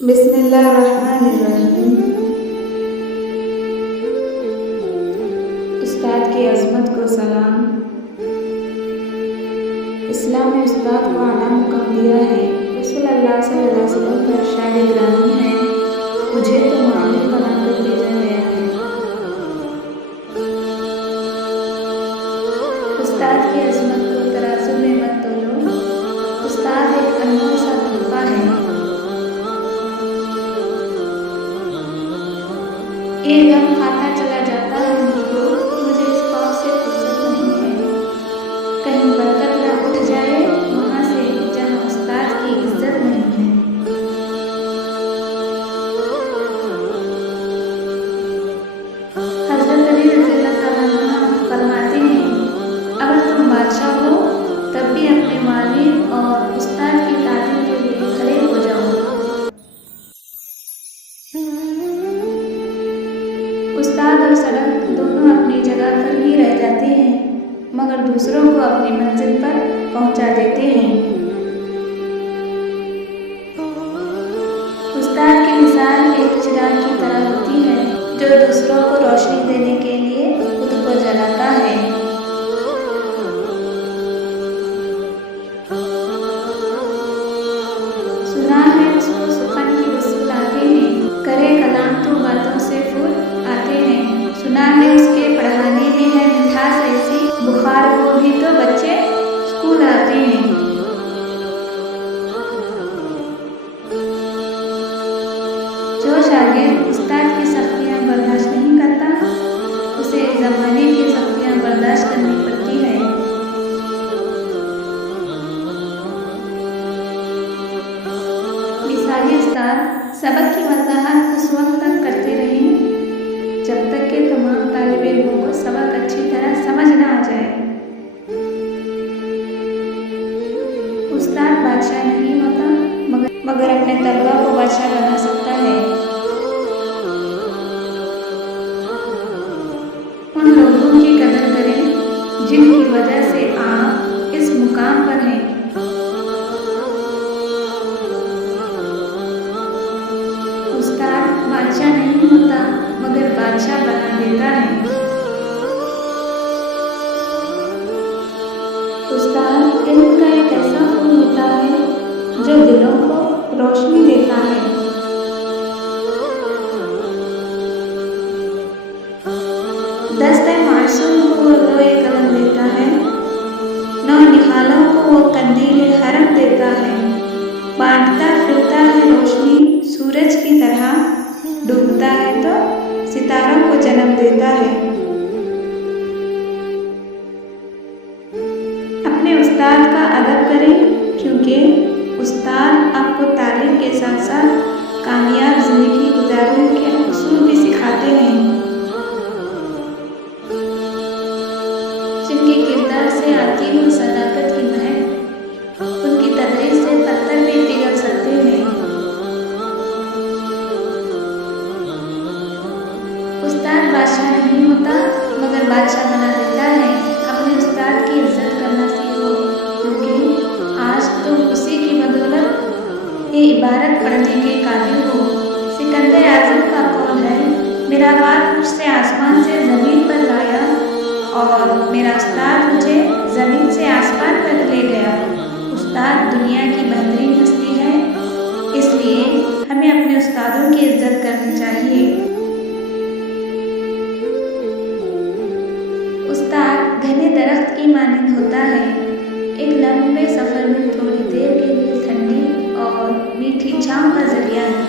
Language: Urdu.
بسم اللہ الرحمن الرحیم۔ استاد کی عظمت کو سلام۔ اسلام میں استاد کو اعلیٰ مقام دیا ہے۔ رسول اللہ صلی اللہ علیہ وسلم کا ارشاد گرامی ہے، مجھے تو معلم بنا کر بھیجا گیا ہے۔ استاد کی عظمت کو ترازو میں مت تولو۔ استاد ایک انمول سا تحفہ ہے۔ یہ غم کھاتا چلا جاتا ہے مجھ کو، مجھے اس خوف سے فرصت نہیں ہے، کہیں برکت نہ اٹھ جائے وہاں سے جہاں استاد کی عزت نہیں ہے۔ حضرت علی رضی اللہ تعالیٰ عنہ فرماتے ہیں، اگر تم بادشاہ ہو تب بھی اپنے والد اور استاد کی تعلیم کے لیے کھڑے ہو جاؤ۔ استاد اور سڑک دونوں اپنی جگہ پر ہی رہ جاتے ہیں، مگر دوسروں کو اپنی منزل پر پہنچا دیتے ہیں۔ استاد کی مثال ایک چراغ کی طرح ہوتی ہے جو دوسروں کو روشنی دینے کے لیے خود کو جلاتا ہے۔ سنا ہے اس کو سخن کی وصول آتے ہیں، کرے کلام تو باتوں سے پھول آتے ہیں۔ سنا ہے اس کے پڑھانے میں ہے مٹھاس ایسی، بخار کو بھی تو بچے اسکول آتے ہیں۔ جو شاگرد استاد کی سختیاں برداشت نہیں کرتا، اسے زمانے کی سختیاں برداشت کرنی پڑتی ہے۔ مثالی استاد سبق کی وضاحت اس وقت تک کرتے رہیں جب تک کہ تمام طالب علموں کو سبق اچھی طرح سمجھ نہ آ جائے۔ استاد بادشاہ نہیں ہوتا، مگر اپنے طلباء کو بادشاہ بنا سکتا ہے۔ ان لوگوں کی قدر کریں جن کی وجہ سے آپ اس مقام پر ہیں۔ استاد بادشاہ نہیں ہوتا، مگر بادشاہ بنا دیتا ہے۔ استاد علم کا ایک ایسا پھول ہوتا ہے جو دلوں کو روشنی دیتا ہے۔ دست معصوم کو وہ لوح قلم دیتا ہے، نونہالوں کو وہ قندیل حرم دیتا ہے۔ بانٹتا پھرتا ہے روشنی سورج کی طرح، ڈوبتا ہے تو ستاروں کو جنم دیتا ہے۔ اپنے استاد کا ادب کریں، کیونکہ استاد آپ کو تعلیم کے ساتھ ساتھ کامیاب زندگی گزارنے کے اصول بھی سکھاتے ہیں۔ جن کے کردار سے آتی ہو صداقت کی مہک، ان کی تدریس سے پتھر بھی پگھل سکتے ہیں۔ استاد بادشاہ نہیں ہوتا، مگر بادشاہ بنا دیتا ہے۔ اپنے استاد کی عزت کرنا سیکھو، کیونکہ آج تم اسی کی بدولت یہ عبارت پڑھنے کے قابل ہو۔ سکندر اعظم کا قول ہے، میرا باپ مجھ سے آسمان سے زمین پر لایا اور میرا استاد مجھے زمین سے آسمان پر لے گیا۔ استاد دنیا کی بہترین ہستی ہے، اس لیے ہمیں اپنے استادوں کی عزت کرنی چاہیے۔ استاد گھنے درخت کی مانند ہوتا ہے، ایک لمبے سفر میں تھوڑی دیر کے لیے ٹھنڈی اور میٹھی چھاؤں کا ذریعہ ہے۔